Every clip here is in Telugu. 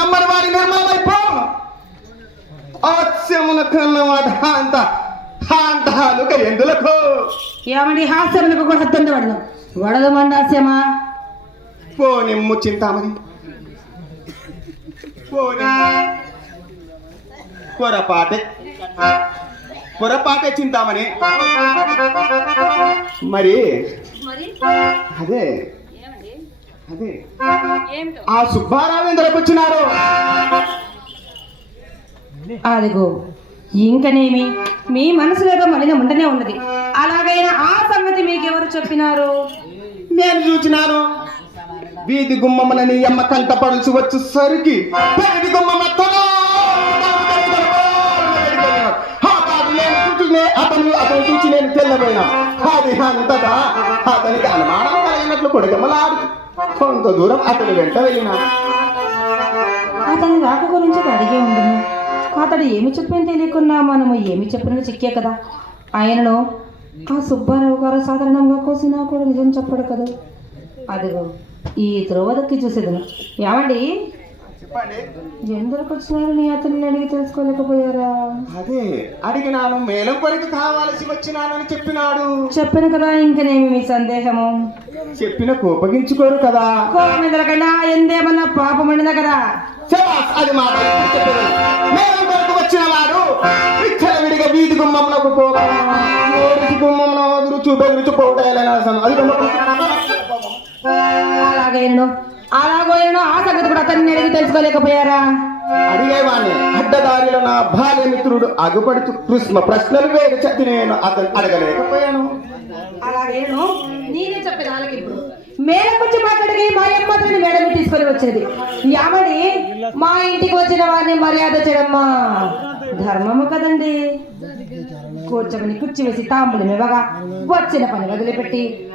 నమ్మని వారి నిర్మలమైపోను హాస్యమున కన్నమాట అంత అంతాలుక ఎందులకు? ఏమండి హాస్యములకు కూడా పడదు వడదు మండాస్యమా పోనిమ్ము చింతామణి. పోని పొరపాటే. పొరపాటే చింతామణి. మరి? అదే. అదే. ఆ సుబ్బారావు ఎందుకు వచ్చినారు? అదిగో ఇంకనేమి? మీ మనసులో మలిన ఉండనే ఉన్నది. అలాగైనా ఆ సంగతి మీకెవరు చెప్పినారు? నేను చూచినాను. వీధి గుమ్మమ్మలని అమ్మ కంట పడుచు వచ్చేసరికి వీధి గుమ్మమ్మ చూచునే అతను అతను చూచి నేను తెల్లబోయినా. అది అంతటా అతనికి అనుమానం కలిగినట్లు కొడుకమ్మలాడు కొంత దూరం అతని వెంట వెళ్ళినా. అతని రాక గురించి అడిగే ఉండను. అతడు ఏమి చెప్పిన తెలియకున్నా మనము ఏమి చెప్పినా చిక్కే కదా. ఆయనను ఆ సుబ్బారావు గారు సాధారణంగా కోసినా కూడా నిజం చెప్పడు కదా. అదిగో ఈ త్రోవదక్కి చూసేదను. ఏమండి? చెప్పండి. ఎందుకు వచ్చినారని అతన్ని అడిగి తెలుసుకోలేకపోయారా? అదే అడిగినాను. మేలం కొరికి కావాల్సి వచ్చినానని చెప్పినాడు. చెప్పాను కదా ఇంకనేమి మీ సందేహము? చెప్పిన కోపగించుకోరు కదా. కోపం ఎదరకన్నా ఎందేమన్నా పాపం ఉండిందా కదా? అది మాట. మేలం కొరకు వచ్చిన వాడు విచ్చల విడిగా వీధి గుమ్మంలోకి పోగా ఓడికి గుమ్మంలో రుచు బెదిరిచు పోవటాలని అది అలాగైనను. అలాగోయను అతన్ని అడిగి తెలుసుకోలేకపోయారా? అడిగేవాణ్ణి. అడ్డదారిలో నా బాల్యమిత్రుడు అగుపడుతూ కృష్ణ ప్రశ్నలు వేరు చెప్పి నేను అతను అడగలేకపోయాను. అలాగేను. నేనే చెప్పిన వాళ్ళకి ఇప్పుడు. మేడం వచ్చి మాట్లాడి మా అమ్మ అతని మేడం తీసుకొని వచ్చేది. యామని మా ఇంటికి వచ్చిన వారిని మర్యాద చేయడమ్మా ధర్మము కదండి. కూర్చొని కుర్చీ వేసి తాంబులు ఇవ్వగా వచ్చిన పని వదిలిపెట్టి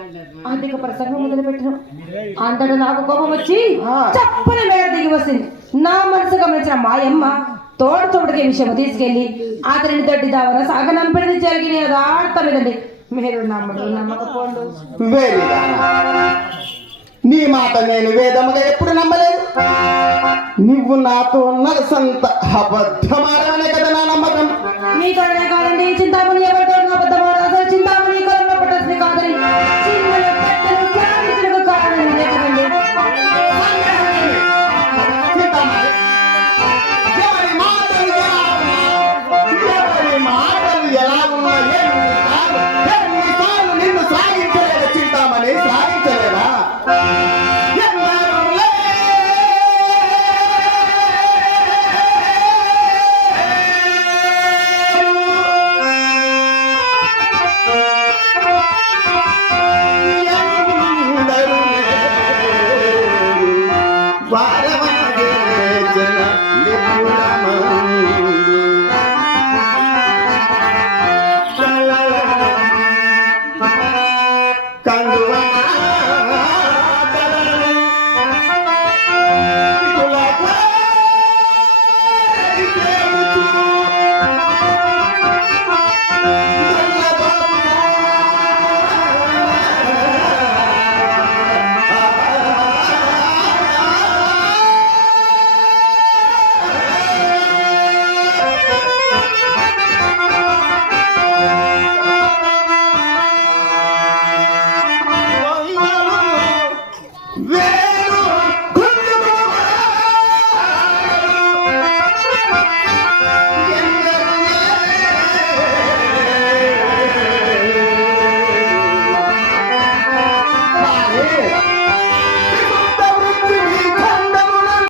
అందుకు ప్రసంగం మొదలుపెట్టిన అంతటా నాకు కోపం వచ్చి చప్పున మేడ దిగి వస్తుంది. నా మనసు గమనించిన మాయమ్మ తోడు తోడుకి విషయం తీసుకెళ్ళి అతనిని దొడ్డి దావన సాగనంపిడిది జరిగిన యథార్థమేదండి మీరు నమ్మడు నమ్మకపోండు. నీ మాట నేను వేదముగా ఎప్పుడు నమ్మలేదు. నువ్వు నాతో నరసంత అబద్ధమాడమనే